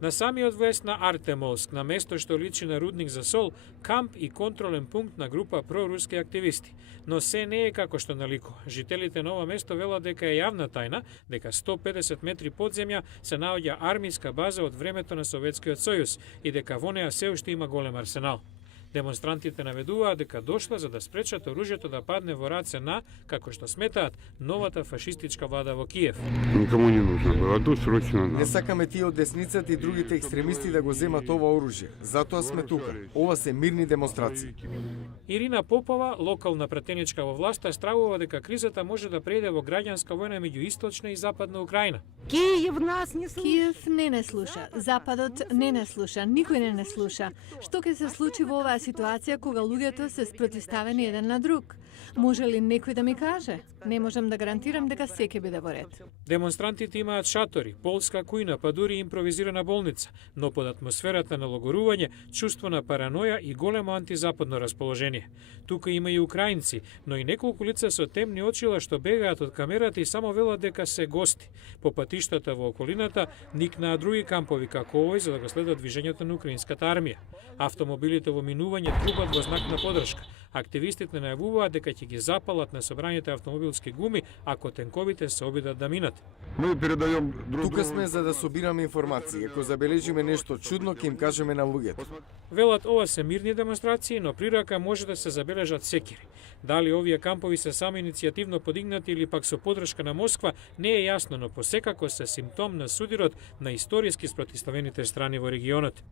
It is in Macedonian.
На самиот вес на Артемолск, на место што личи на рудник за сол, камп и контролен пункт на група проруски активисти. Но се не е како што наликува. Жителите на ова место велат дека е јавна тајна, дека 150 метри под земја се наоѓа армиска база од времето на Советскиот сојуз и дека во неа се уште има голем арсенал. Демонстрантите наведуваат дека дошла за да спречат оружјето да падне во раце на, како што сметаат, новата фашистичка влада во Киев. Никому не нужно было, досрочно Не надо. сакаме тие од десницата и другите екстремисти да го земат ова оружје. Затоа сме тука. Ова се мирни демонстрации. Ирина Попова, локална пратеничка во власта, стравува дека кризата може да прејде во граѓанска војна меѓу источна и западна Украина. Киев нас не слуша. Киев не слуша, Западот не слуша, никој не слуша. Што ќе се случи во оваа ситуација кога луѓето се спротивставени еден на друг? Може ли некој да ми каже? Не можам да гарантирам дека се ќе биде во ред. Демонстрантите имаат шатори, полска кујна, па дури импровизирана болница, но под атмосферата на логорување, чувство на параноја и големо антизападно расположение. Тука има и украинци, но и неколку лица со темни очила што бегаат од камерата и само велат дека се гости. По патиштата во околината никнаа други кампови како овој за да го следат движењето на украинската армија. Автомобилите во минување трубат во знак на поддршка. Активистите најавуваат дека ќе ги запалат на собраните автомобилски гуми ако тенковите се обидат да минат. Мы передаем друг Тука другу. сме за да собираме информации. Ако забележиме нешто чудно, ќе им кажеме на луѓето. Велат ова се мирни демонстрации, но при рака може да се забележат секири. Дали овие кампови се само иницијативно подигнати или пак со поддршка на Москва, не е јасно, но посекако се симптом на судирот на историски спротивставените страни во регионот.